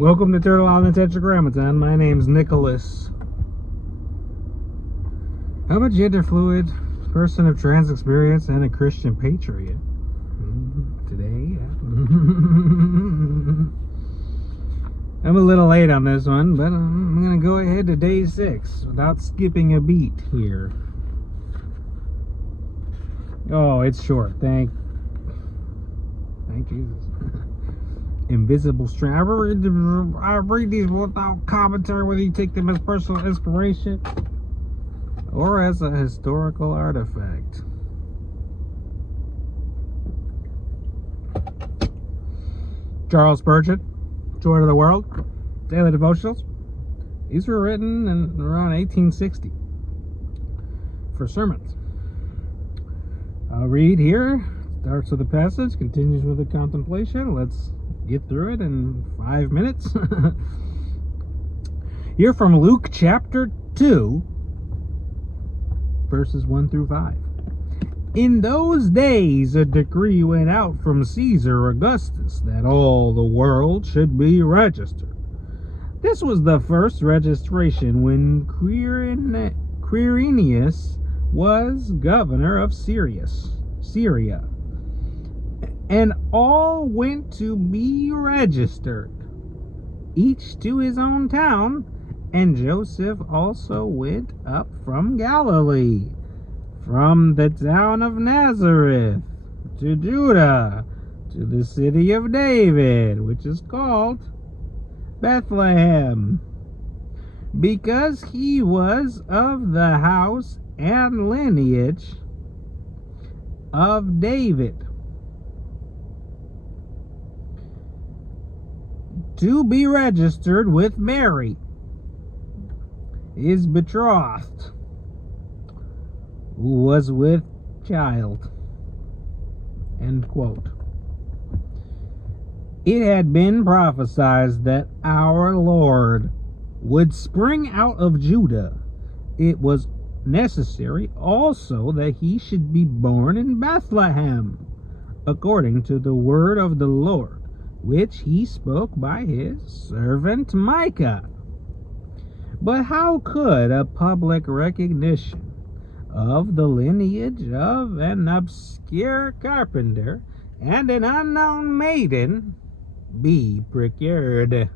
Welcome to Turtle Island Tetragrammaton. My name's Nicholas. I'm a gender fluid person of trans experience and a Christian patriot. Today, I'm a little late on this one, but I'm going to go ahead to day 6 without skipping a beat here. Oh, it's short. Thank Jesus. Invisible strength. I read these without commentary, whether you take them as personal inspiration or as a historical artifact. Charles Spurgeon, Joy to the World, Daily Devotionals. These were written in around 1860 for sermons. I'll read here. Starts with a passage, continues with a contemplation. Let's get through it in 5 minutes. Here from Luke chapter 2, verses 1 through 5. In those days a decree went out from Caesar Augustus that all the world should be registered. This was the first registration when Quirinius was governor of Syria. And all went to be registered, each to his own town, and Joseph also went up from Galilee, from the town of Nazareth, to Judah, to the city of David, which is called Bethlehem, because he was of the house and lineage of David, to be registered with Mary, his betrothed, who was with child. End quote. It had been prophesied that our Lord would spring out of Judah. It was necessary also that he should be born in Bethlehem, according to the word of the Lord, which he spoke by his servant Micah. But how could a public recognition of the lineage of an obscure carpenter and an unknown maiden be procured?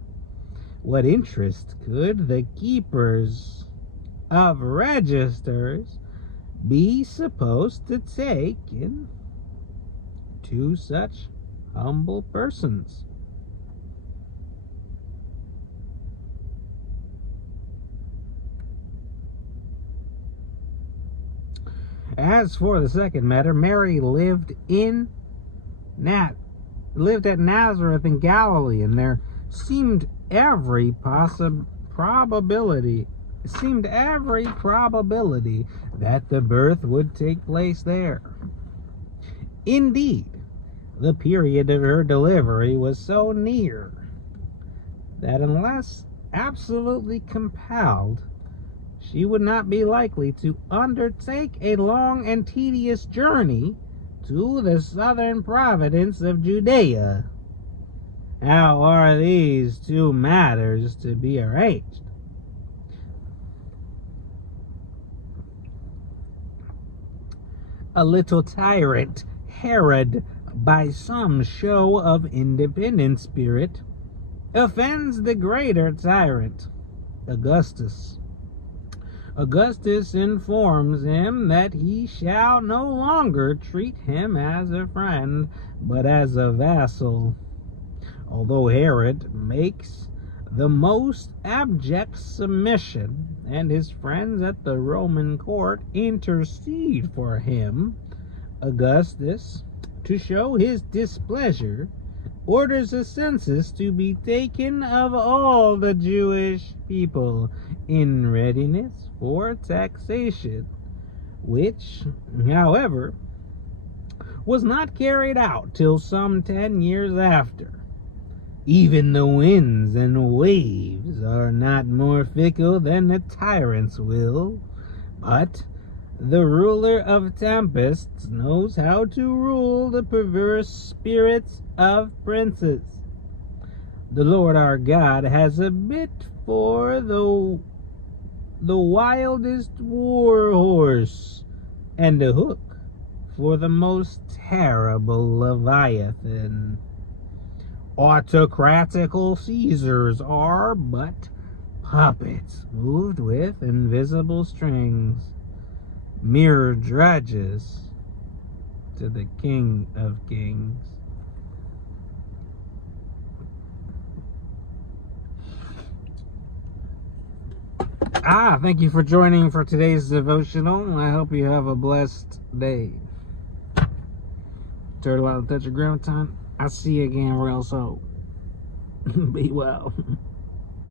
What interest could the keepers of registers be supposed to take in two such humble persons? As for the second matter, Mary lived at Nazareth in Galilee, and there seemed every probability that the birth would take place there. Indeed, the period of her delivery was so near that unless absolutely compelled, she would not be likely to undertake a long and tedious journey to the southern province of Judea. How are these two matters to be arranged? A little tyrant, Herod, by some show of independent spirit, offends the greater tyrant, Augustus. Augustus informs him that he shall no longer treat him as a friend, but as a vassal. Although Herod makes the most abject submission, and his friends at the Roman court intercede for him, Augustus, to show his displeasure, orders a census to be taken of all the Jewish people in readiness for taxation, which, however, was not carried out till some 10 years after. Even the winds and waves are not more fickle than the tyrant's will, but the ruler of tempests knows how to rule the perverse spirits of princes. The Lord our God has a bit for the wildest war horse, and a hook for the most terrible Leviathan. Autocratical Caesars are but puppets moved with invisible strings, mere drudges to the King of Kings. Thank you for joining for today's devotional. I hope you have a blessed day. Turtle out of touch of ground time. I'll see you again real soon. Be well.